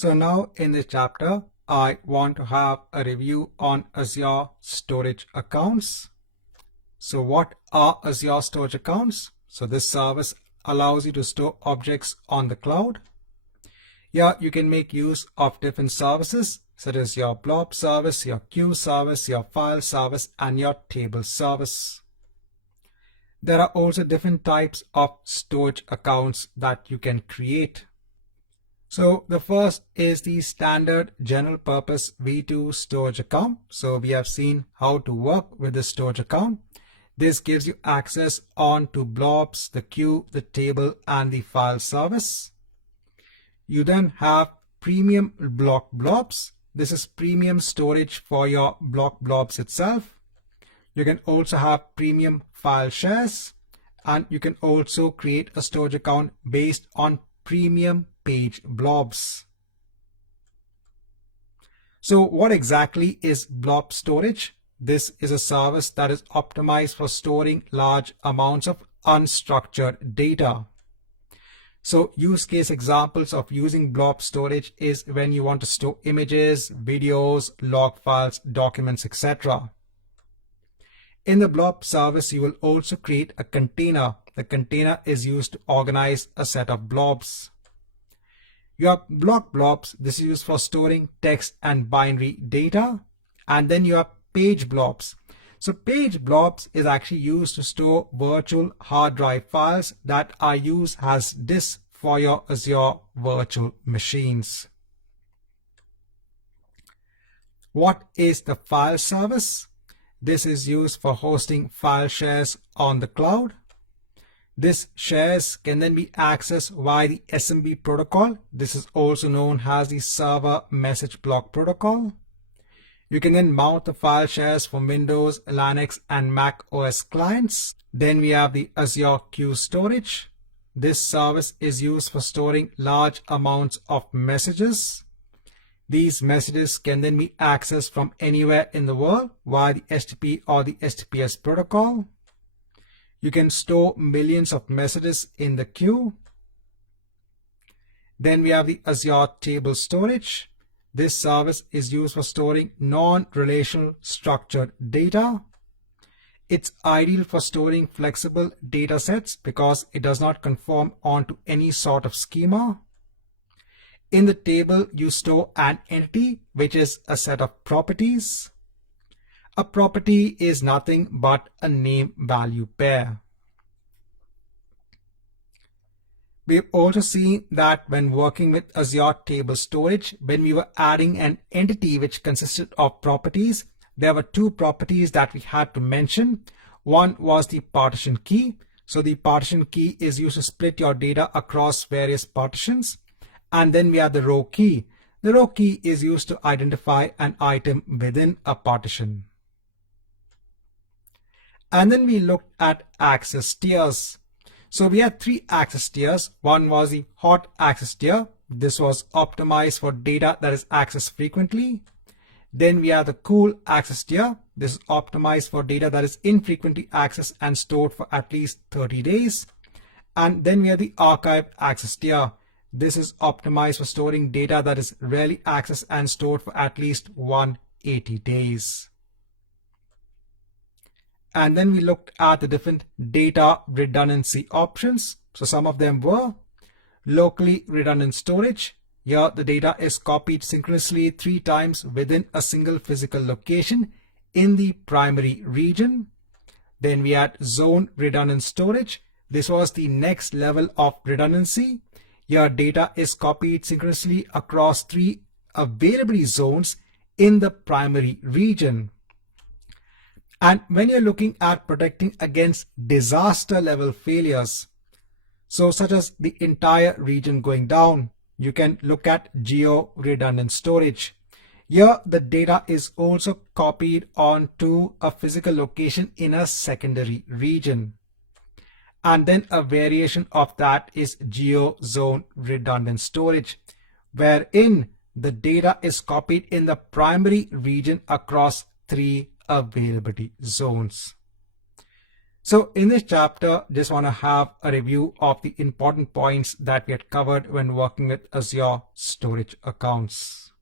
So now in this chapter, I want to have a review on Azure storage accounts. So what are Azure storage accounts? So this service allows you to store objects on the cloud. Here you can make use of different services such as your blob service, your queue service, your file service, and your table service. There are also different types of storage accounts that you can create. So the first is the standard general purpose V2 storage account. So we have seen how to work with the storage account. This gives you access on to blobs, the queue, the table, and the file service. You then have premium block blobs. This is premium storage for your block blobs itself. You can also have premium file shares, and you can also create a storage account based on premium page blobs. So what exactly is blob storage? This is a service that is optimized for storing large amounts of unstructured data. So use case examples of using blob storage is when you want to store images, videos, log files, documents, etc. In the blob service, you will also create a container. The container is used to organize a set of blobs. You have block blobs. This is used for storing text and binary data. And then you have page blobs. So page blobs is actually used to store virtual hard drive files that are used as disks for your Azure virtual machines. What is the file service? This is used for hosting file shares on the cloud. These shares can then be accessed via the SMB protocol. This is also known as the server message block protocol. You can then mount the file shares from Windows, Linux, and Mac OS clients. Then we have the Azure Queue Storage. This service is used for storing large amounts of messages. These messages can then be accessed from anywhere in the world via the HTTP or the HTTPS protocol. You can store millions of messages in the queue. Then we have the Azure Table Storage. This service is used for storing non-relational structured data. It's ideal for storing flexible data sets because it does not conform onto any sort of schema. In the table, you store an entity, which is a set of properties. A property is nothing but a name-value pair. We've also seen that when working with Azure Table Storage, when we were adding an entity which consisted of properties, there were two properties that we had to mention. One was the partition key. So the partition key is used to split your data across various partitions. And then we have the row key. The row key is used to identify an item within a partition. And then we looked at access tiers. So we had three access tiers. One was the hot access tier. This was optimized for data that is accessed frequently. Then we have the cool access tier. This is optimized for data that is infrequently accessed and stored for at least 30 days. And then we have the archive access tier. This is optimized for storing data that is rarely accessed and stored for at least 180 days. And then we looked at the different data redundancy options. So some of them were locally redundant storage. Here the data is copied synchronously 3 times within a single physical location in the primary region. Then we had zone redundant storage. This was the next level of redundancy. Your data is copied synchronously across 3 availability zones in the primary region. And when you're looking at protecting against disaster level failures, so such as the entire region going down, you can look at geo redundant storage. Here the data is also copied onto a physical location in a secondary region. And then a variation of that is geo zone redundant storage, wherein the data is copied in the primary region across 3 availability zones. So in this chapter, just want to have a review of the important points that we had covered when working with Azure storage accounts.